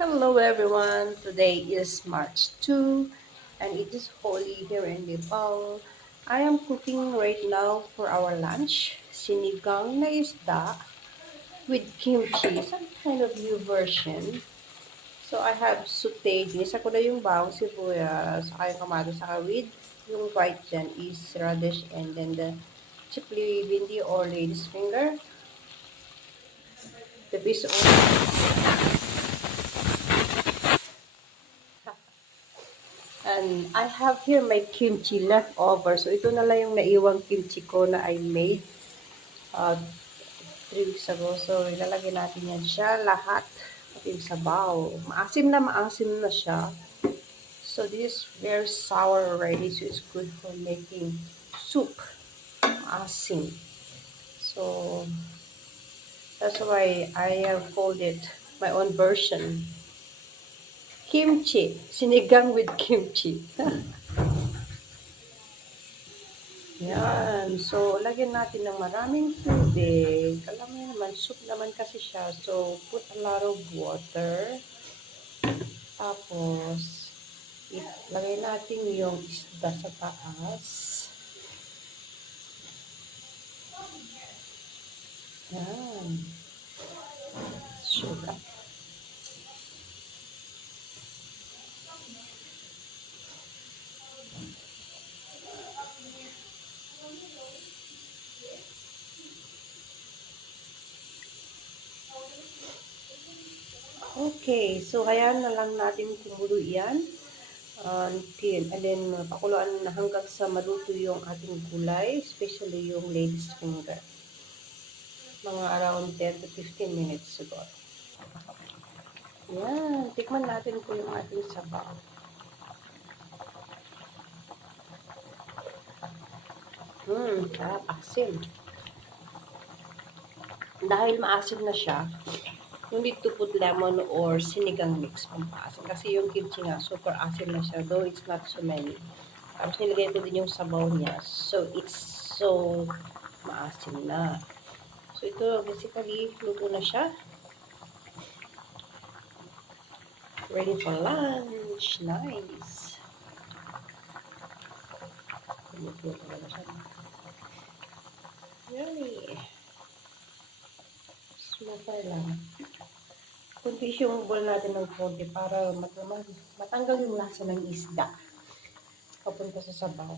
Hello everyone, today is March 2 and it is Holy here in Nepal. I am cooking right now for our lunch, sinigang na isda with kimchi, some kind of new version. So I have sauteed, nisa ko na yung bawang sibuyas, saka yung kamatis, saka with yung white dyan is radish and then the chipli bindi or lady's finger, the piece And I have here my kimchi leftover. So, ito na lang yung naiwang kimchi ko na I made uh, 3 weeks ago. So, ilalagay natin yan siya lahat. Pati yung sabaw. Maasim na siya. So, this is very sour already. So, it's good for making soup. Maasim. So, that's why I have called it my own version. Kimchi. Sinigang with kimchi. Yan. So, lagyan natin ng maraming tubig. Alam mo naman, soup naman kasi siya. So, put a lot of water. Tapos, lagay natin yung isda sa taas. Yan. Sugar. Okay. So, hayaan na lang natin kumulo yan. And then, pakuluan na hanggang sa maluto yung ating gulay, especially yung lady's finger. Mga around 10 to 15 minutes siguro. Yan, tikman natin po yung ating sabaw. Sarap, asim. Dahil maasim na siya, you need to put lemon or sinigang mix pampaasim. Kasi yung kimchi nga, super asim na siya, though it's not so many. Tapos nilagay ko din yung sabaw niya. So, it's so maasim na. So, ito, basically, luto na siya. Ready for lunch. Nice. Luto talaga siya. Yummy. Smoker lang. Kunti yung bowl natin ng konti para matanggal yung lasa ng isda papunta sa sabaw.